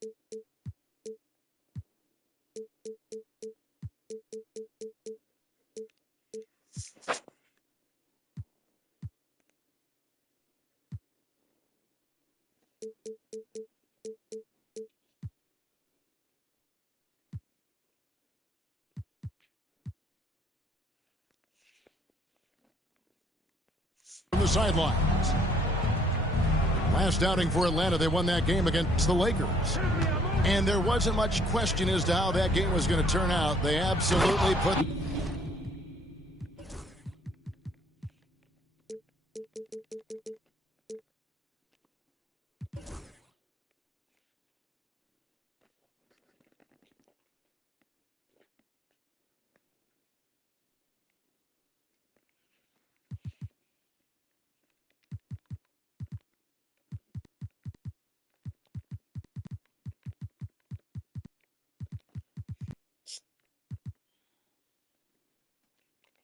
From the sidelines. Last outing for Atlanta, they won that game against the Lakers. And there wasn't much question as to how that game was going to turn out. They absolutely put...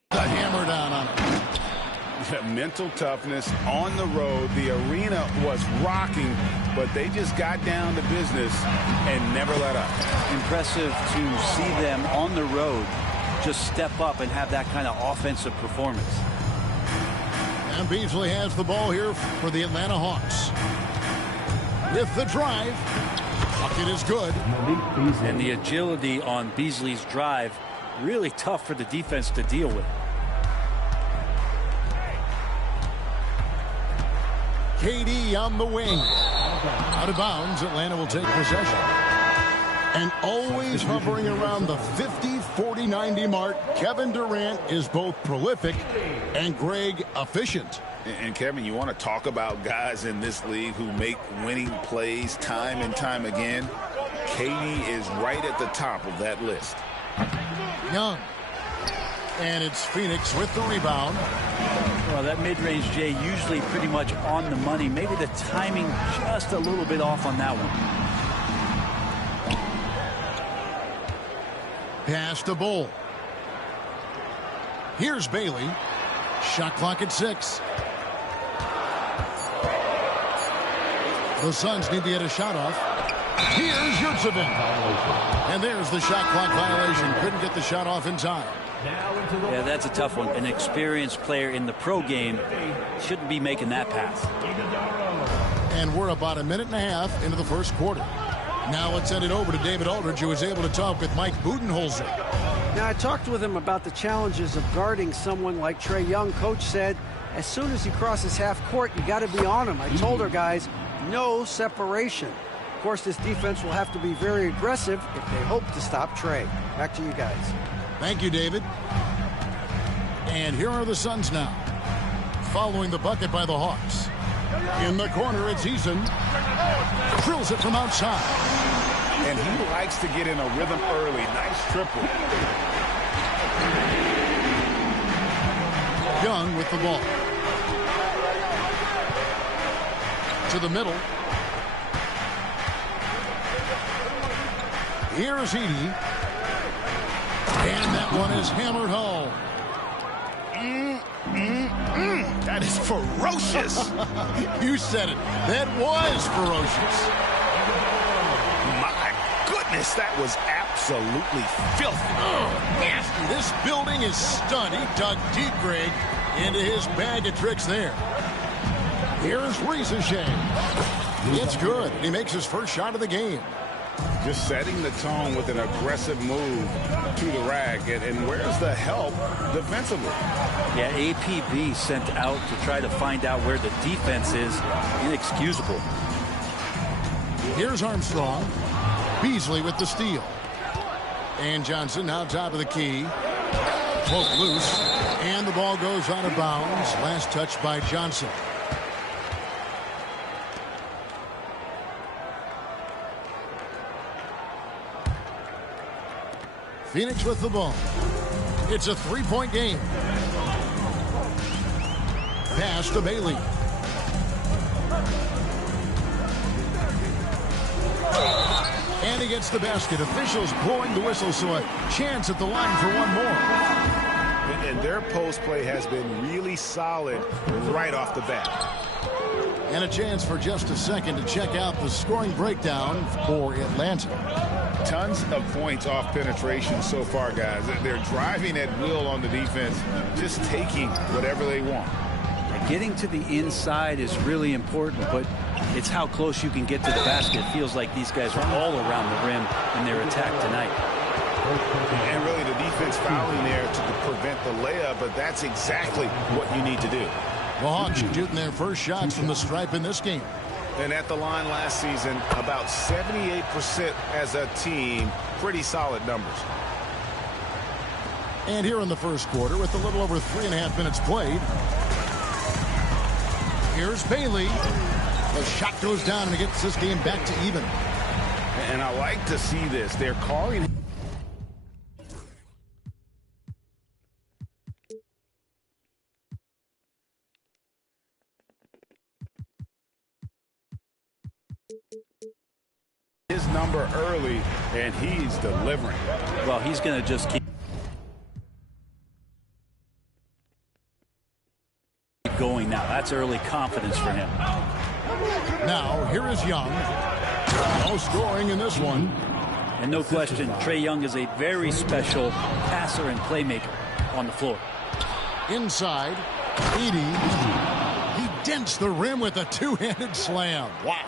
The hammer down on him. Mental toughness on the road. The arena was rocking, but they just got down to business and never let up. Impressive to see them on the road just step up and have that kind of offensive performance. And Beasley has the ball here for the Atlanta Hawks. With the drive, bucket is good. And the agility on Beasley's drive, really tough for the defense to deal with. KD on the wing. Out of bounds, Atlanta will take possession. And always hovering around the 50, 40, 90 mark, Kevin Durant is both prolific and Greg efficient. And Kevin, you want to talk about guys in this league who make winning plays time and time again? KD is right at the top of that list. Young. And it's Phoenix with the rebound. Well, that mid-range, Jay, usually pretty much on the money. Maybe the timing just a little bit off on that one. Pass to Bull. Here's Bailey. Shot clock at 6. The Suns need to get a shot off. Here's Yurtseven. And there's the shot clock violation. Couldn't get the shot off in time. Yeah, that's a tough one. An experienced player in the pro game shouldn't be making that pass. And we're about a minute and a half into the first quarter. Now let's send it over to David Aldridge, who was able to talk with Mike Budenholzer. Now, I talked with him about the challenges of guarding someone like Trae Young. Coach said, as soon as he crosses half court, you got to be on him. I told our guys, no separation. Of course, this defense will have to be very aggressive if they hope to stop Trae. Back to you guys. Thank you, David. And here are the Suns now, following the bucket by the Hawks. In the corner, it's Eason. Drills it from outside. And he likes to get in a rhythm early. Nice triple. Young with the ball. To the middle. Here's Edey. And that one is hammered home. That is ferocious. You said it. That was ferocious. My goodness, that was absolutely filthy. Oh, nasty. This building is stunned. He dug deep, Greg, into his bag of tricks there. Here's Risacher. It's good. He makes his first shot of the game. Just setting the tone with an aggressive move to the rack. And where's the help defensively? Yeah, APB sent out to try to find out where the defense is. Inexcusable. Here's Armstrong. Beasley with the steal. And Johnson now top of the key. Poke loose. And the ball goes out of bounds. Last touch by Johnson. Phoenix with the ball. It's a three-point game. Pass to Bailey. And he gets the basket. Officials blowing the whistle, so a chance at the line for one more. And their post play has been really solid right off the bat. And a chance for just a second to check out the scoring breakdown for Atlanta. Tons of points off penetration so far, guys. They're driving at will on the defense, just taking whatever they want. Getting to the inside is really important, but it's how close you can get to the basket. It feels like these guys are all around the rim in their attack tonight. And really the defense fouling there to prevent the layup, but that's exactly what you need to do. The Hawks shooting their first shots from the stripe in this game. And at the line last season, about 78% as a team. Pretty solid numbers. And here in the first quarter, with a little over 3.5 minutes played, here's Bailey. The shot goes down and it gets this game back to even. And I like to see this. They're calling. His number early, and he's delivering. Well, he's going to just keep going now. That's early confidence for him. Now, here is Young. No scoring in this one. And no question, Trae Young is a very special passer and playmaker on the floor. Inside, Edey. He dents the rim with a two-handed slam. Wow.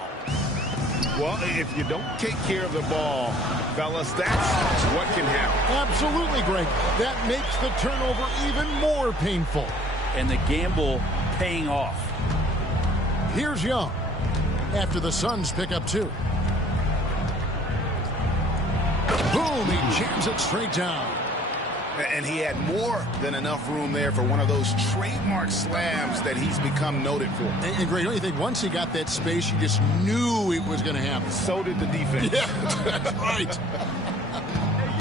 Well, if you don't take care of the ball, fellas, that's what can happen. Absolutely, Greg. That makes the turnover even more painful. And the gamble paying off. Here's Young after the Suns pick up 2. Boom, he jams it straight down. And he had more than enough room there for one of those trademark slams that he's become noted for. And Greg, don't you think once he got that space, you just knew it was going to happen? So did the defense. Yeah, that's right.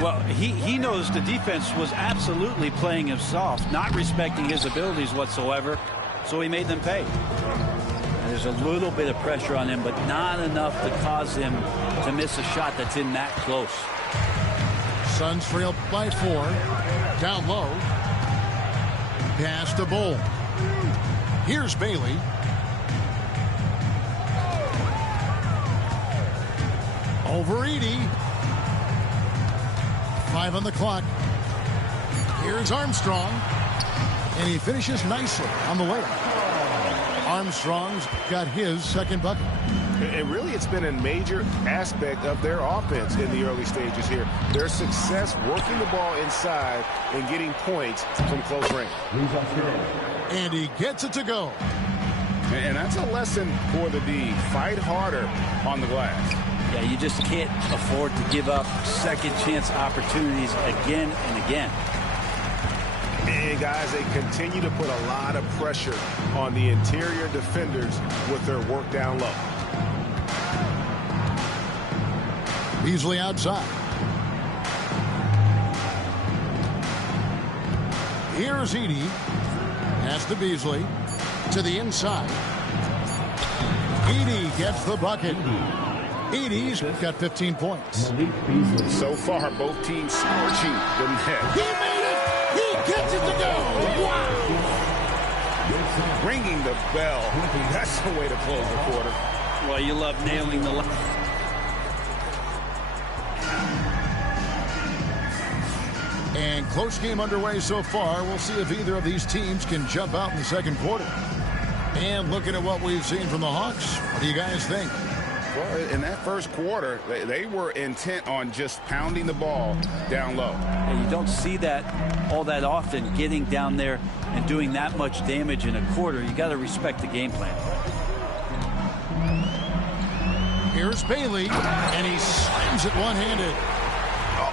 Well, he knows the defense was absolutely playing him soft, not respecting his abilities whatsoever, so he made them pay. And there's a little bit of pressure on him, but not enough to cause him to miss a shot that's in that close. Suns trail by 4. Down low. Pass to Bull. Here's Bailey. Over Edey. 5 on the clock. Here's Armstrong. And he finishes nicely on the layup. Armstrong's got his second bucket. And really, it's been a major aspect of their offense in the early stages here. Their success working the ball inside and getting points from close range. And he gets it to go. And that's a lesson for the D. Fight harder on the glass. Yeah, you just can't afford to give up second chance opportunities again and again. And guys, they continue to put a lot of pressure on the interior defenders with their work down low. Beasley outside. Here's Edey. Pass to Beasley. To the inside. Edey gets the bucket. Edey's got 15 points. So far, both teams scorching the net. He made it! He gets it to go! Wow! Ringing the bell. That's the way to close the quarter. Well, you love nailing the And close game underway so far. We'll see if either of these teams can jump out in the second quarter. And looking at what we've seen from the Hawks, what do you guys think? Well, in that first quarter, they were intent on just pounding the ball down low. And you don't see that all that often, getting down there and doing that much damage in a quarter. You got to respect the game plan. Here's Bailey, and he slams it one-handed.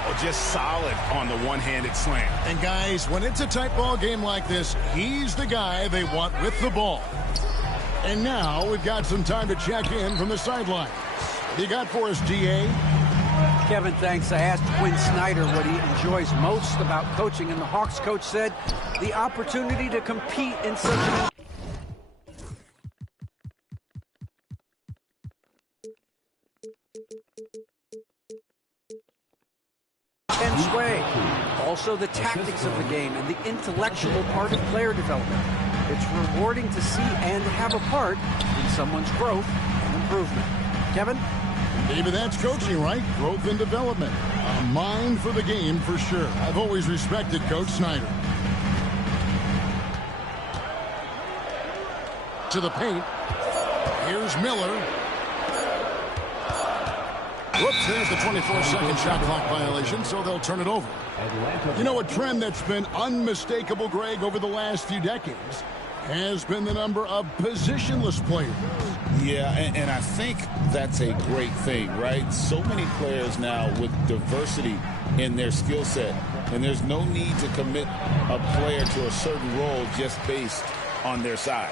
Oh, just solid on the one-handed slam. And guys, when it's a tight ball game like this, he's the guy they want with the ball. And now we've got some time to check in from the sidelines. What do you got for us, GA? Kevin, thanks. I asked Quinn Snyder what he enjoys most about coaching, and the Hawks coach said the opportunity to compete in such an intense way. Also the tactics of the game and the intellectual part of player development. It's rewarding to see and have a part in someone's growth and improvement. Kevin? Maybe that's coaching, right? Growth and development. A mind for the game for sure. I've always respected Coach Snyder. To the paint. Here's Miller. Whoops, there's the 24-second shot clock violation, so they'll turn it over. You know, a trend that's been unmistakable, Greg, over the last few decades has been the number of positionless players. Yeah, and I think that's a great thing, right? So many players now with diversity in their skill set, and there's no need to commit a player to a certain role just based on their size.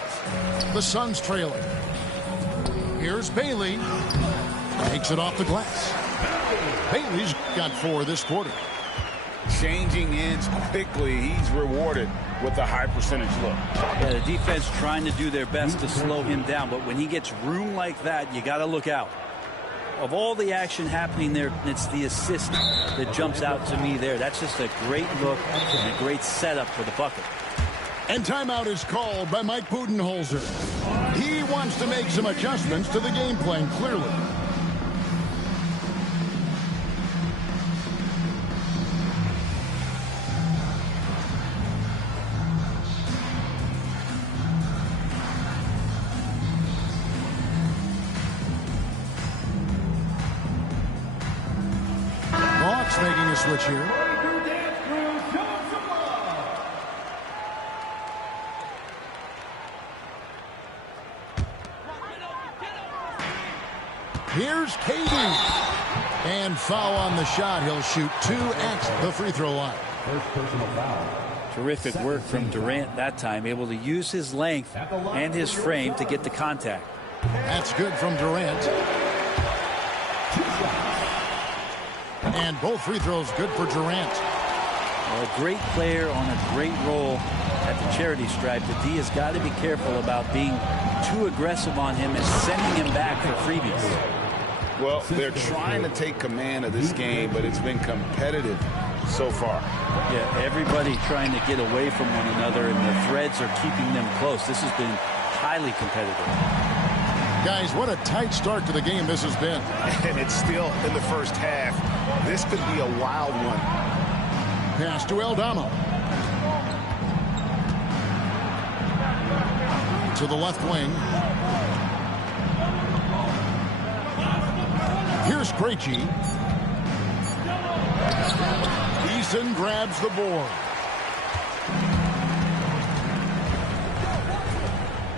The Suns trailing. Here's Bailey. Takes it off the glass. Bailey's got 4 this quarter. Changing ends quickly. He's rewarded with a high percentage look. Yeah, the defense trying to do their best to slow him down, but when he gets room like that, you got to look out. Of all the action happening there, it's the assist that jumps out to me there. That's just a great look and a great setup for the bucket. And timeout is called by Mike Budenholzer. He wants to make some adjustments to the game plan, clearly. Hawks making a switch here. Here's KD. And foul on the shot. He'll shoot 2 at the free throw line. First personal foul. Terrific work from Durant that time, able to use his length and his frame to get the contact. That's good from Durant. And both free throws good for Durant. Well, a great player on a great role at the charity stripe. The D has got to be careful about being too aggressive on him and sending him back for freebies. Well, they're trying to take command of this game, but it's been competitive so far. Yeah, everybody trying to get away from one another, and the threads are keeping them close. This has been highly competitive. Guys, what a tight start to the game this has been. And it's still in the first half. This could be a wild one. Pass to Aldama. To the left wing. Here's Krejci. Eason grabs the board.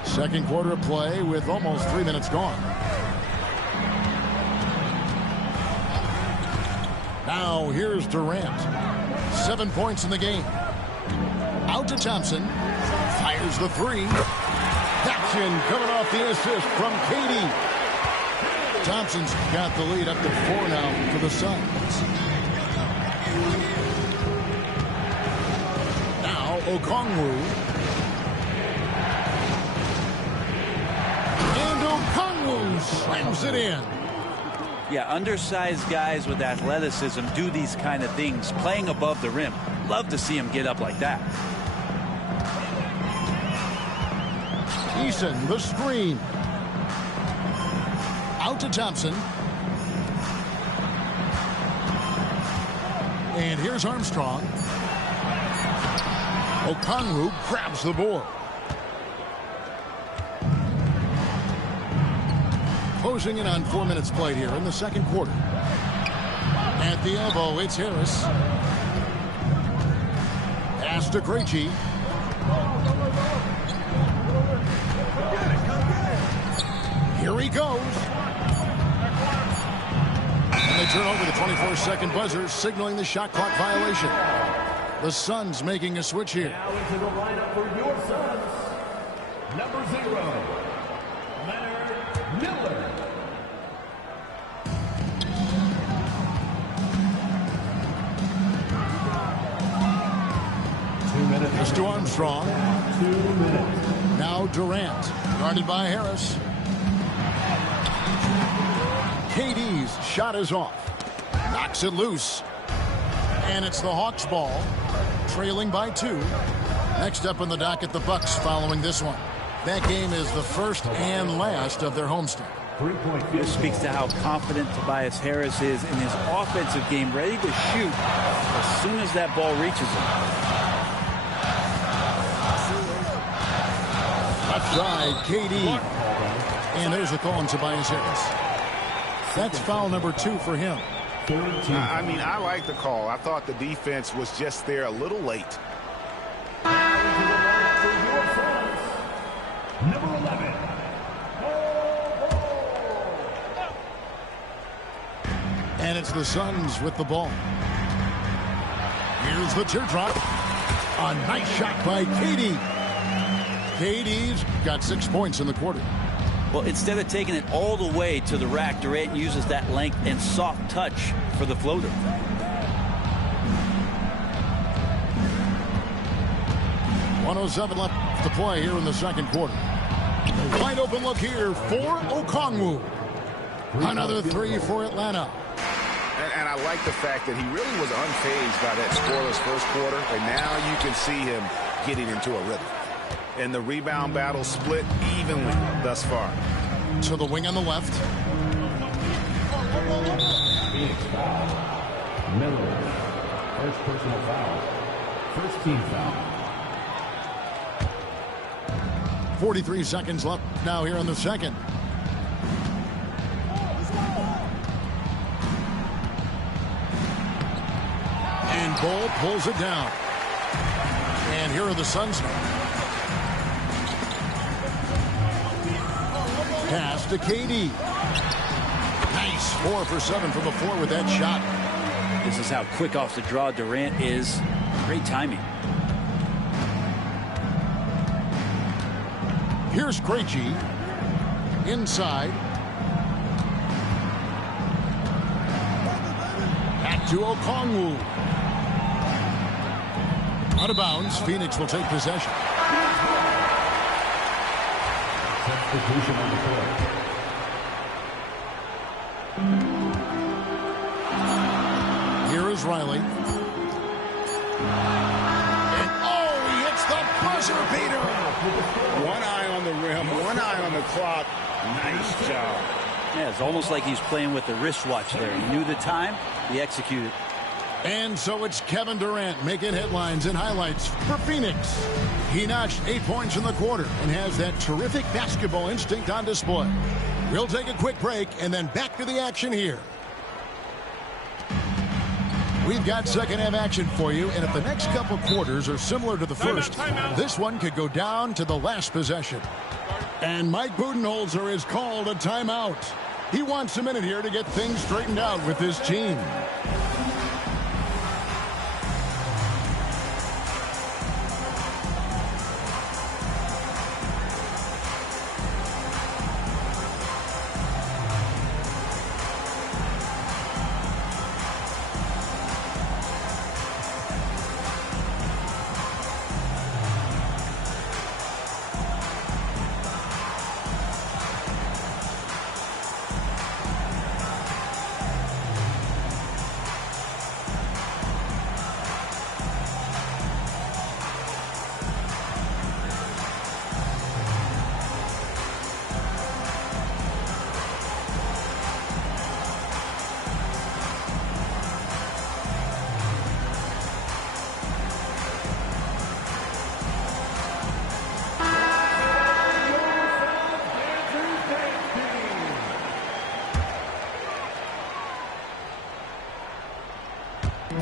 Second quarter of play with almost 3 minutes gone. Now here's Durant. 7 points in the game. Out to Thompson. Fires the 3. That's in, coming off the assist from KD. Thompson's got the lead up to 4 now for the Suns. Now Okongwu. And Okongwu slams it in. Yeah, undersized guys with athleticism do these kind of things, playing above the rim. Love to see him get up like that. Eason, the screen. Out to Thompson. And here's Armstrong. Okongwu grabs the board. Closing in on 4 minutes played here in the second quarter. At the elbow, it's Harris. Pass to Krejci. Here he goes. And they turn over the 24-second buzzer, signaling the shot clock violation. The Suns making a switch here. Now into the lineup for your Suns. Number 0, Leonard Miller. It's to Armstrong. 2 minutes. Now Durant, guarded by Harris. KD's shot is off. Knocks it loose. And it's the Hawks ball, trailing by 2. Next up on the docket, the Bucks following this one. That game is the first and last of their homestand. This speaks to how confident Tobias Harris is in his offensive game, ready to shoot as soon as that ball reaches him. Left side, KD. And there's the call on Tobias Harris. That's foul number 2 for him. I mean, I like the call. I thought the defense was just there a little late. Number 11. And it's the Suns with the ball. Here's the teardrop. A nice shot by KD. KD's got 6 points in the quarter. Well, instead of taking it all the way to the rack, Durant uses that length and soft touch for the floater. .107 left to play here in the second quarter. Wide open look here for Okongwu. Another 3 for Atlanta. And I like the fact that he really was unfazed by that scoreless first quarter, and now you can see him getting into a rhythm. And the rebound battle split evenly thus far. To the wing on the left. Miller. First personal foul. First team foul. 43 seconds left now here in the second. And Ball pulls it down. And here are the Suns now. Pass to KD. Nice. 4 for 7 from the floor with that shot. This is how quick off the draw Durant is. Great timing. Here's Krejci. Inside. Back to Okongwu. Out of bounds. Phoenix will take possession. Substitution on the court. Here is Riley. And oh, he hits the buzzer beater. One eye on the rim, one eye on the clock. Nice job. Yeah, it's almost like he's playing with the wristwatch there. He knew the time, he executed. And so it's Kevin Durant making headlines and highlights for Phoenix. He notched 8 points in the quarter and has that terrific basketball instinct on display. We'll take a quick break and then back to the action here. We've got second half action for you, and if the next couple quarters are similar to the first, this one could go down to the last possession. And Mike Budenholzer has called a timeout. He wants a minute here to get things straightened out with his team.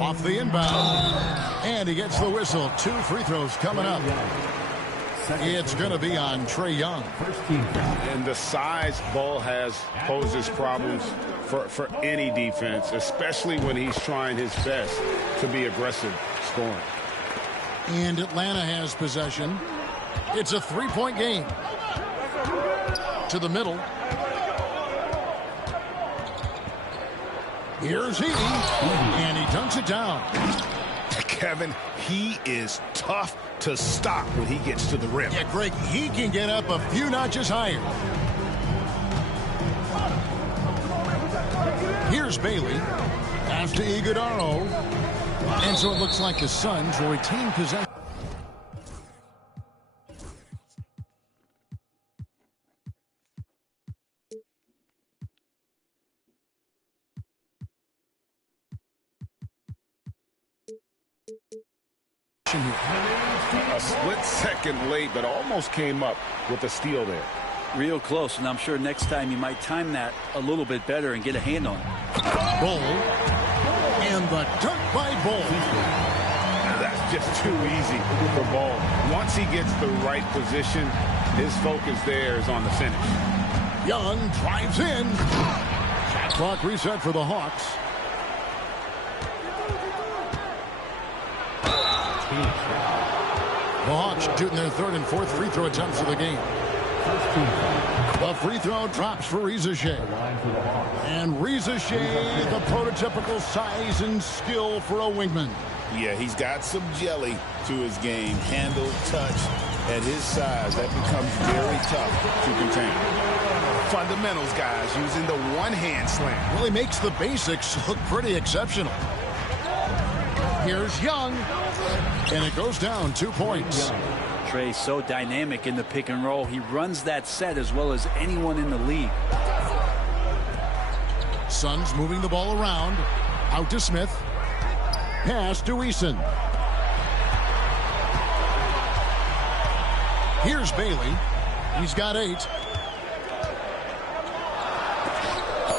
Off the inbound, and he gets the whistle. 2 free throws coming up. It's going to be on Trae Young. And the size Ball has poses problems for any defense, especially when he's trying his best to be aggressive scoring. And Atlanta has possession. It's a 3-point game. To the middle. Here's Healy, and he dunks it down. Kevin, he is tough to stop when he gets to the rim. Yeah, Greg, he can get up a few notches higher. Here's Bailey. Pass to Iguodala. And so it looks like the Suns will retain possession. split second late, but almost came up with a steal there. Real close, and I'm sure next time you might time that a little bit better and get a hand on it. Bull. And the dunk by Bull. That's just too easy for Bull. Once he gets the right position, his focus there is on the finish. Young drives in. Shot clock reset for the Hawks. The Hawks shooting their third and fourth free throw attempts of the game. The free throw drops for Reza Shea. And Reza Shea, the prototypical size and skill for a wingman. Yeah, he's got some jelly to his game. Handle, touch. At his size, that becomes very tough to contain. Fundamentals, guys, using the one-hand slam. Really makes the basics look pretty exceptional. Here's Young. And it goes down 2 points. Trey's so dynamic in the pick and roll. He runs that set as well as anyone in the league. Suns moving the ball around. Out to Smith. Pass to Eason. Here's Bailey. He's got 8.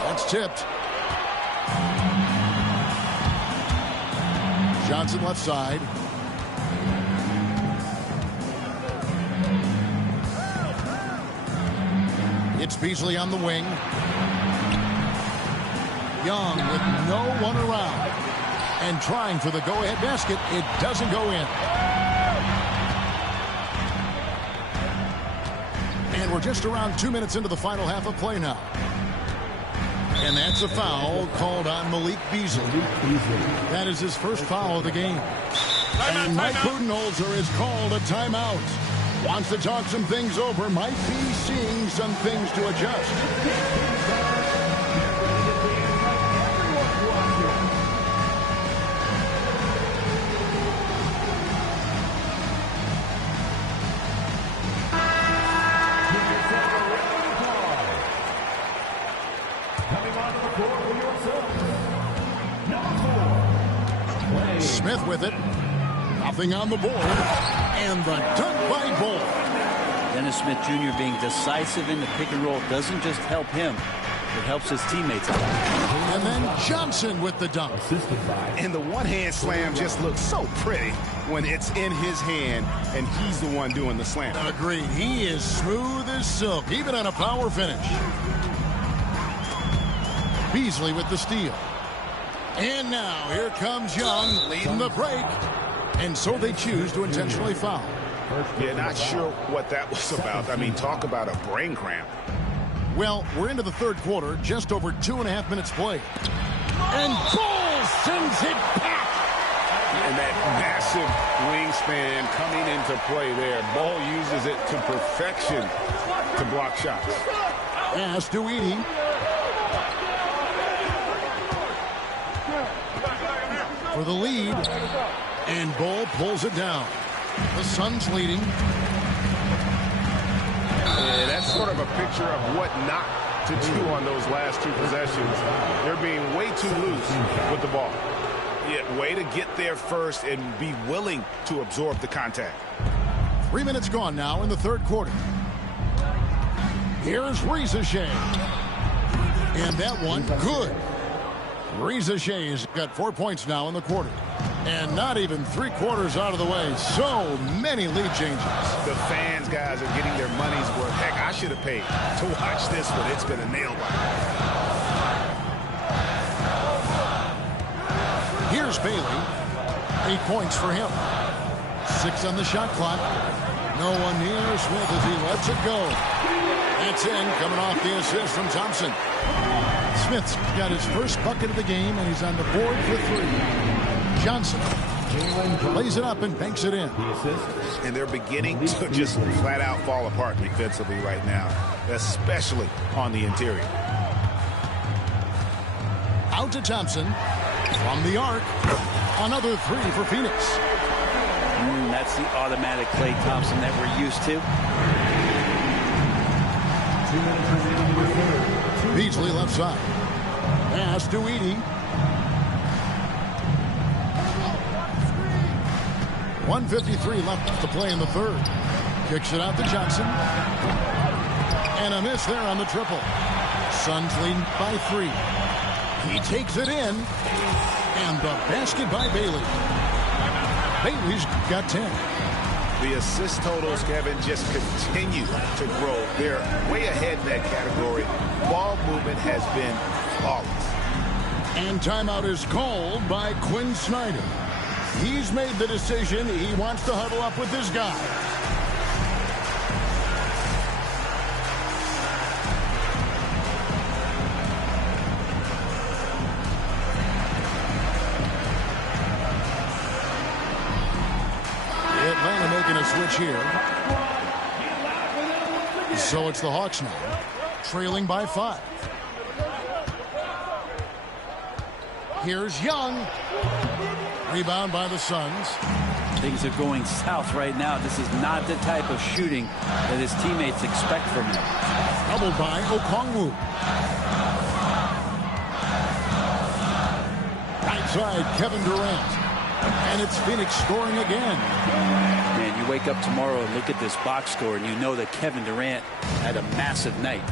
That's tipped. Johnson left side. It's Beasley on the wing. Young with no one around. And trying for the go-ahead basket. It doesn't go in. And we're just around 2 minutes into the final half of play now. And that's a foul called on Malik Beasley. That is his first foul of the game. And Mike Budenholzer has called a timeout. Wants to talk some things over. Might be seeing some things to adjust. Smith with it. Nothing on the board. And the dunk by Bull. Dennis Smith Jr. being decisive in the pick and roll doesn't just help him. It helps his teammates out. And then Johnson with the dunk. And the one-hand slam just looks so pretty when it's in his hand and he's the one doing the slam. Agreed. He is smooth as silk, even on a power finish. Beasley with the steal. And now here comes Young leading the break. And so they choose to intentionally foul. Yeah, not sure what that was about. I mean, talk about a brain cramp. Well, we're into the third quarter, just over 2.5 minutes played. And Bull sends it back. And that massive wingspan coming into play there. Bull uses it to perfection to block shots. Pass to Edey. For the lead. And Bull pulls it down. The Suns leading. Yeah, that's sort of a picture of what not to do on those last 2 possessions. They're being way too loose with the ball. Yeah, way to get there first and be willing to absorb the contact. 3 minutes gone now in the third quarter. Here's Reza Shea. And that one, good. Reza Shea has got 4 points now in the quarter. And not even 3/4 out of the way. So many lead changes. The fans, guys, are getting their money's worth. Heck, I should have paid to watch this one. It's been a nail biter. Here's Bailey. 8 points for him. 6 on the shot clock. No one near Smith as he lets it go. That's in, coming off the assist from Thompson. Smith's got his first bucket of the game, and he's on the board for 3. Johnson lays it up and banks it in. And they're beginning to just flat out fall apart defensively right now, especially on the interior. Out to Thompson from the arc. Another 3 for Phoenix. That's the automatic Klay Thompson that we're used to. Beasley left side. Pass to Edey. 1:53 left to play in the third. Kicks it out to Johnson. And a miss there on the triple. Suns lead by 3. He takes it in. And the basket by Bailey. Bailey's got 10. The assist totals, Kevin, just continue to grow. They're way ahead in that category. Ball movement has been flawless. And timeout is called by Quinn Snyder. He's made the decision. He wants to huddle up with this guy. Atlanta making a switch here. So it's the Hawks now, trailing by 5. Here's Young. Rebound by the Suns. Things are going south right now. This is not the type of shooting that his teammates expect from him. Doubled by Okongwu. Right side, Kevin Durant. And it's Phoenix scoring again. Man, you wake up tomorrow and look at this box score, and you know that Kevin Durant had a massive night.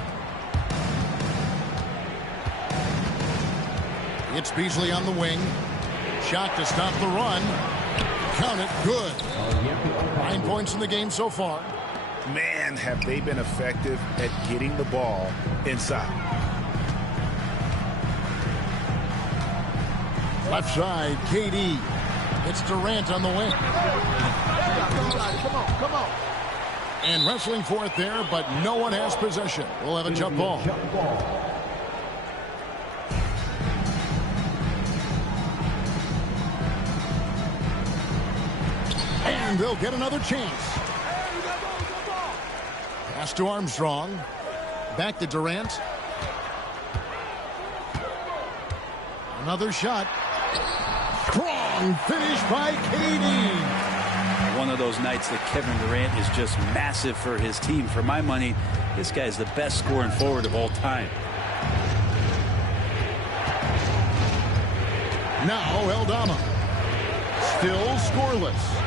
It's Beasley on the wing. Shot to stop the run. Count it. Good. 9 points in the game so far. Man, have they been effective at getting the ball inside. Left side, KD. It's Durant on the wing. Come on. And wrestling for it there, but no one has possession. We'll have a jump ball. And they'll get another chance. Pass to Armstrong. Back to Durant. Another shot. Strong finish by KD. One of those nights that Kevin Durant is just massive for his team. For my money, this guy is the best scoring forward of all time. Now Aldama. Still scoreless.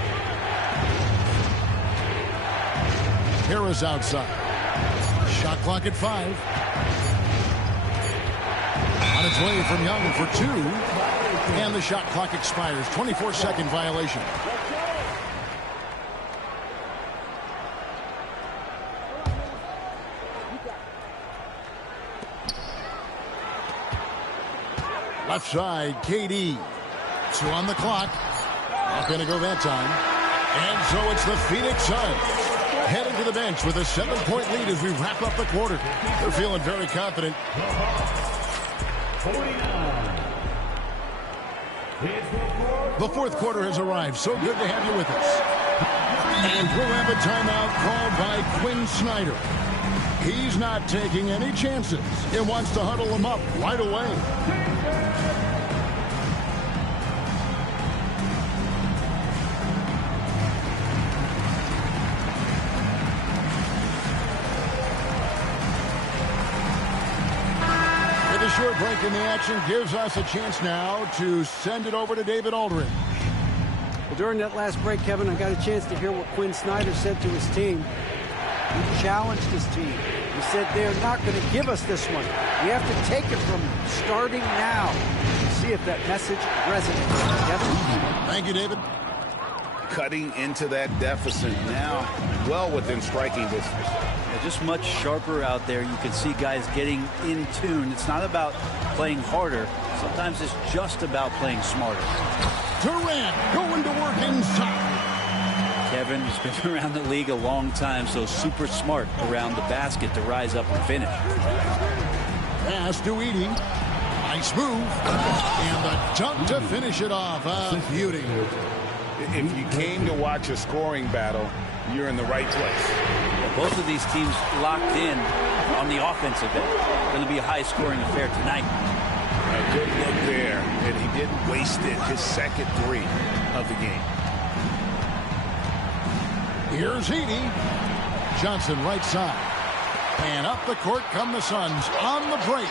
Harris outside. Shot clock at 5. On its way from Young for 2. And the shot clock expires. 24-second violation. Left side, KD. 2 on the clock. Not going to go that time. And so it's the Phoenix Suns heading to the bench with a 7-point lead as we wrap up the quarter. They're feeling very confident. 49. The fourth quarter has arrived. So good to have you with us. And we'll have a timeout called by Quinn Snyder. He's not taking any chances. He wants to huddle them up right away. The short break in the action gives us a chance now to send it over to David Aldridge. Well, during that last break, Kevin, I got a chance to hear what Quinn Snyder said to his team. He challenged his team. He said they're not going to give us this one. We have to take it from starting now. See if that message resonates. Kevin? Thank you, David. Cutting into that deficit now, well within striking distance. Yeah, just much sharper out there. You can see guys getting in tune. It's not about playing harder. Sometimes it's just about playing smarter. Durant going to work inside. Kevin has been around the league a long time, so super smart around the basket to rise up and finish. Pass to Edey. Nice move. And the dunk to finish it off. A beauty. If you came to watch a scoring battle, you're in the right place. Both of these teams locked in on the offensive end. Going to be a high-scoring affair tonight. A good look there, and he didn't waste it. His second 3 of the game. Here's Edey. Johnson right side. And up the court come the Suns on the break.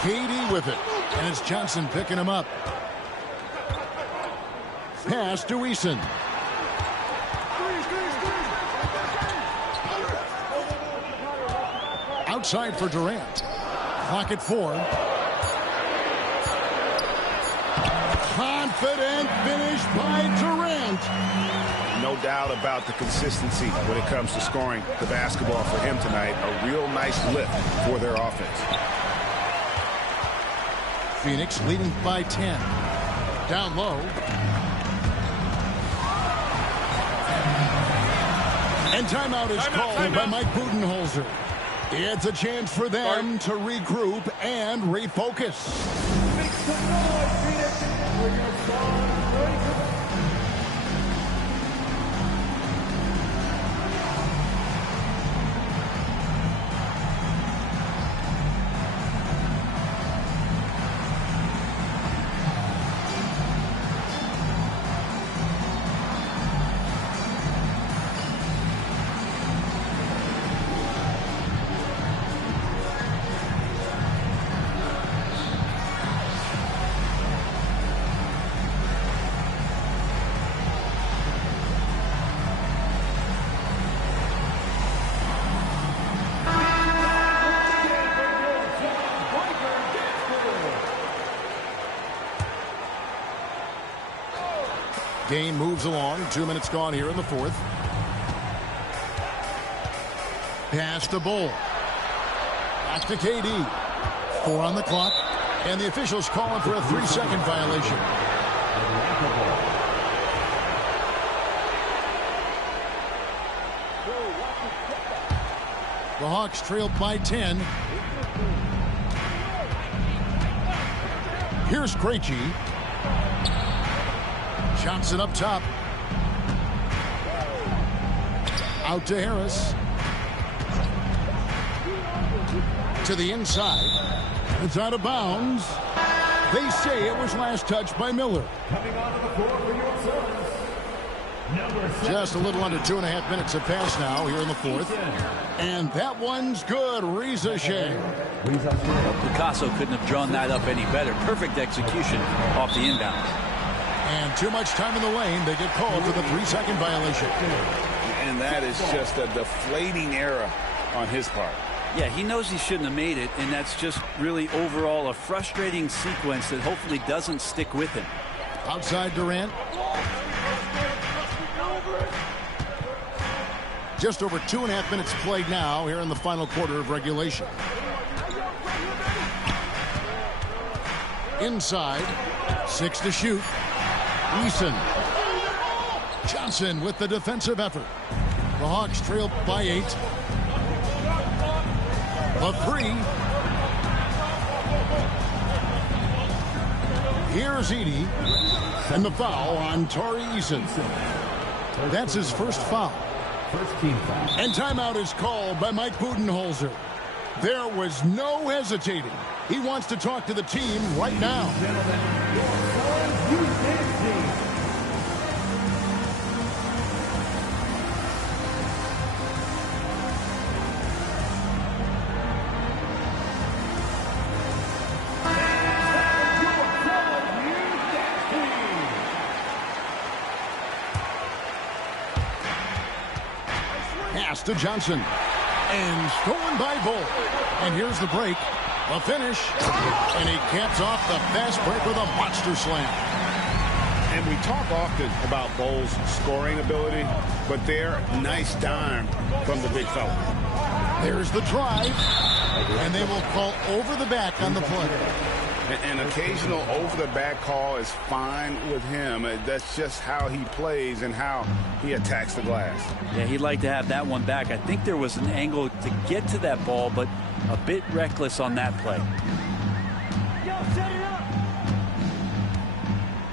KD with it. And it's Johnson picking him up. Pass to Eason. Outside for Durant. Clock at 4. Confident finish by Durant. No doubt about the consistency when it comes to scoring the basketball for him tonight. A real nice lift for their offense. Phoenix leading by 10. Down low. And timeout is called by Mike Budenholzer. It's a chance for them to regroup and refocus. Make some noise, Phoenix, for your song, breaker. Game moves along. 2 minutes gone here in the fourth. Pass to Bull. Back to KD. 4 on the clock. And the officials calling for a 3-second violation. The Hawks trailed by 10. Here's Krejci. Johnson up top. Out to Harris. To the inside. It's out of bounds. They say it was last touched by Miller. Coming onto the floor for your Suns, number 7. Just a little under 2.5 minutes have passed now here in the fourth. And that one's good. Reza Shea. Picasso couldn't have drawn that up any better. Perfect execution off the inbound. And too much time in the lane. They get called for the 3-second violation. And that is just a deflating error on his part. Yeah, he knows he shouldn't have made it, and that's just really overall a frustrating sequence that hopefully doesn't stick with him. Outside Durant. Just over 2.5 minutes played now here in the final quarter of regulation. Inside. 6 to shoot. Eason. Johnson with the defensive effort. The Hawks trail by 8. A 3. Here's Edey. And the foul on Tari Eason. That's his first foul. First team foul. And timeout is called by Mike Budenholzer. There was no hesitating. He wants to talk to the team right now. Gentlemen, your Suns Houston team. Pass to Johnson. And stolen by Bull. And here's the break. A finish. And he caps off the fast break with a monster slam. And we talk often about Bull's scoring ability, but they're nice dime from the big fella. There's the drive. And they will call over the back on the play. An occasional over-the-back call is fine with him. That's just how he plays and how he attacks the glass. Yeah, he'd like to have that one back. I think there was an angle to get to that ball, but a bit reckless on that play.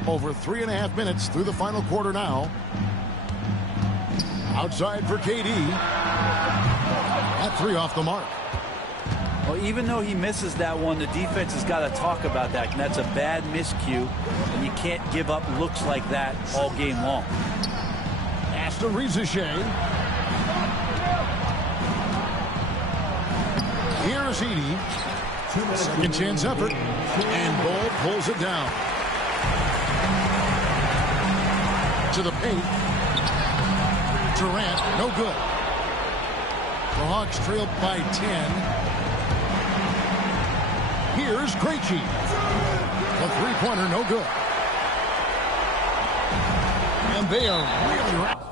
Over 3.5 minutes through the final quarter now. Outside for KD. That 3 off the mark. Well, even though he misses that one, the defense has got to talk about that. And that's a bad miscue, and you can't give up looks like that all game long. Pass to Reza Shea. Here's Edey. Second chance effort. And Bull pulls it down. To the paint. Durant, no good. The Hawks trailed by 10. Here's Krejci. The three-pointer, no good. And they are really